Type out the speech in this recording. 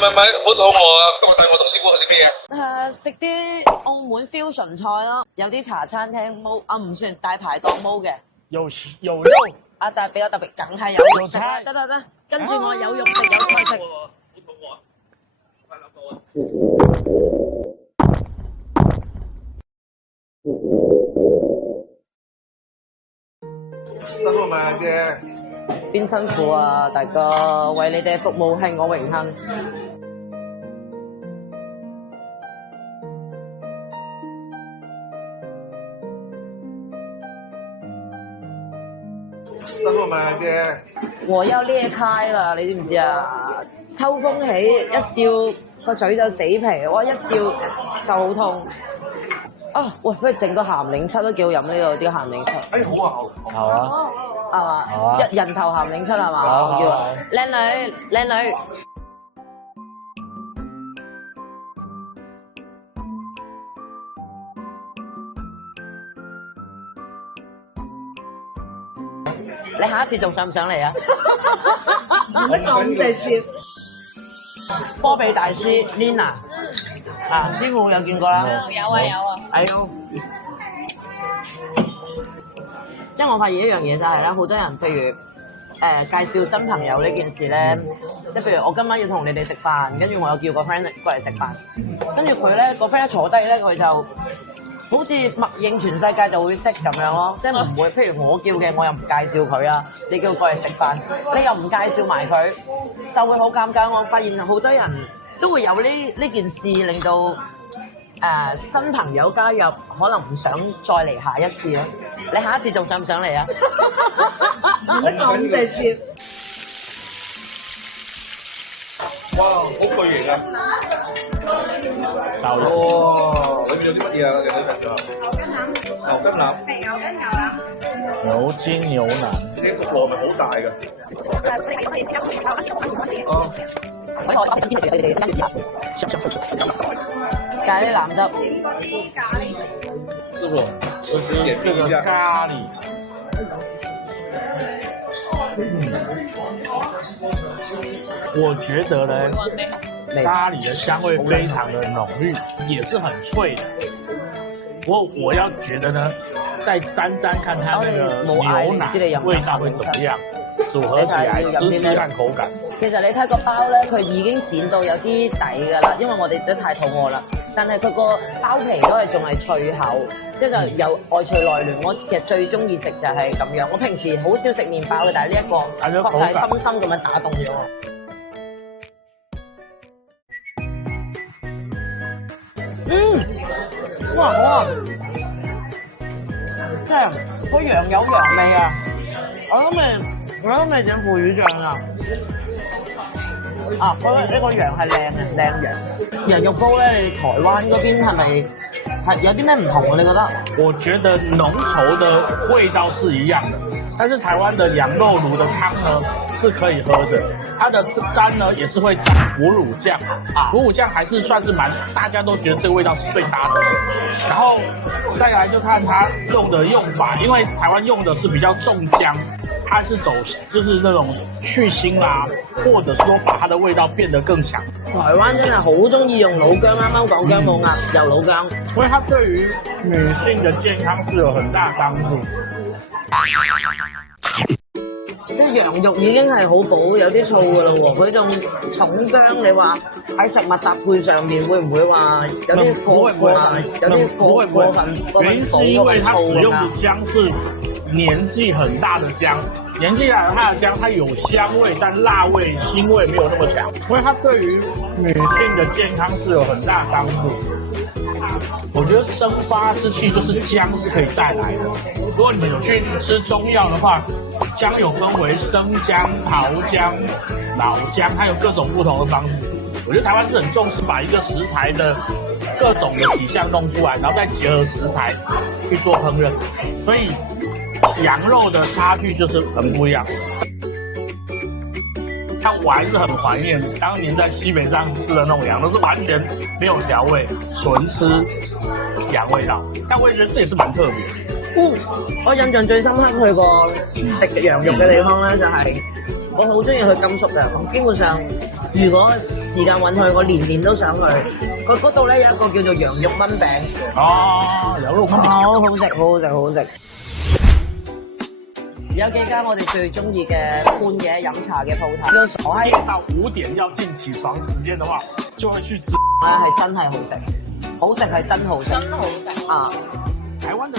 咪，好肚餓啊！今日帶我同師傅去食咩嘢？食啲澳門 fusion 菜咯，有啲茶餐廳煲啊，唔算大排檔煲嘅。有肉啊，但係比較特別，梗係有肉食啦。得，跟住我有肉食有菜食。好肚餓啊！快兩個啊！辛苦咪阿姐。邊辛苦啊，大哥，為你哋服務係我榮幸。辛苦咪阿姐。我要裂開啦，你知唔知啊？秋風起，一笑個嘴就死皮，哇！一笑就好痛。啊，喂，不如整個鹹檸七都幾好飲呢度啲鹹檸七。哎，好啊，好啊，係嘛？好啊人頭鹹檸七係嘛？好啊我叫好啊靚女，靚女。你下一次仲上唔上嚟啊？唔得咁直接。波比大師 Lina，啊，師傅有見過啦。有啊。係咯。即係我發現一樣嘢就係咧，好多人譬如介紹新朋友呢件事咧，即係譬如我今晚要同你哋食飯，跟住我又叫個 friend 過嚟食飯，跟住佢咧個 friend 一坐低咧，佢就好似默認全世界就會識咁樣咯，即係唔會。譬如我叫嘅，我又唔介紹佢啊，你叫佢過嚟食飯，你又唔介紹埋佢，就會好尷尬。我發現好多人都會有呢件事，令到新朋友加入，可能唔想再嚟下一次咯。你下一次仲上唔上嚟啊？唔得咁直接。哇，好巨型啊！到了。哦，裏面有啲乜嘢啊？有啲乜嘢？牛筋腩。牛筋牛腩，呢個鑊咪好大㗎。哦。咖喱腩汁。師傅，我先點這個咖喱，我覺得呢，咖喱的香味非常的濃郁，也是很脆的。不過我要覺得呢，再沾看它那個牛腩味道會怎麼樣，組合起來試看口感。其實你睇個包咧，佢已經剪到有啲底㗎啦，因為我哋真係太肚餓啦。但係佢個包皮都係仲係脆口，即係就有外脆內嫩。我其實最中意食就係咁樣。我平時好少食麵包嘅，但係呢一個確實係深深咁樣打動咗我。哇好啊！即係個羊有羊味啊！我諗未整腐乳醬啊！啊，呢個羊係靚羊。羊肉煲咧，你台灣嗰邊係咪有啲咩唔同啊？你覺得？我覺得濃稠的味道是一樣的，但是台灣的羊肉爐的湯呢是可以喝的，它的沾呢也是會沾腐乳醬，腐乳醬還是算是大家都覺得這個味道是最搭的。然後再來就看它用的用法，因為台灣用的是比較重薑，它是走就是那種去腥啦，或者說把它的味道變得更強。台灣真係好中意用老薑，啱啱講薑冇鴨，又老薑，因為它對於女性的健康是有很大幫助。即係羊肉已經係好補，有啲醋㗎啦喎。佢種重薑，你話喺食物搭配上面會唔會話有啲過分？原因是因為它使用的薑是年紀很大的薑，年紀大的它的薑它有香味，但辣味、腥味沒有那麼強，所以它對於女性的健康是有很大幫助。我覺得生發之氣就是薑是可以帶來的。如果你們有去吃中藥的話，薑有分為生薑、桃薑、老薑，它有各種不同的方式。我覺得台灣是很重視把一個食材的各種的體相弄出來，然後再結合食材去做烹飪，所以羊肉的差距就是很不一樣。但我還是很懷念當年在西北上吃的那種羊，都是完全沒有調味，純吃羊味道。但我也覺得這也是蠻特別。我印象最深刻去過食羊肉嘅地方咧，就係我好中意去甘肅嘅，基本上如果時間允許，我年年都想去。佢嗰度咧有一個叫做羊肉炆餅。哦，羊肉炆餅，好好食，好好食，好好食。有幾間我哋最中意嘅半夜飲茶嘅鋪頭，叫傻閪。到5點要進起床時間的話，就會去吃。係真係好食，好食係真好食，真好食啊！台灣的。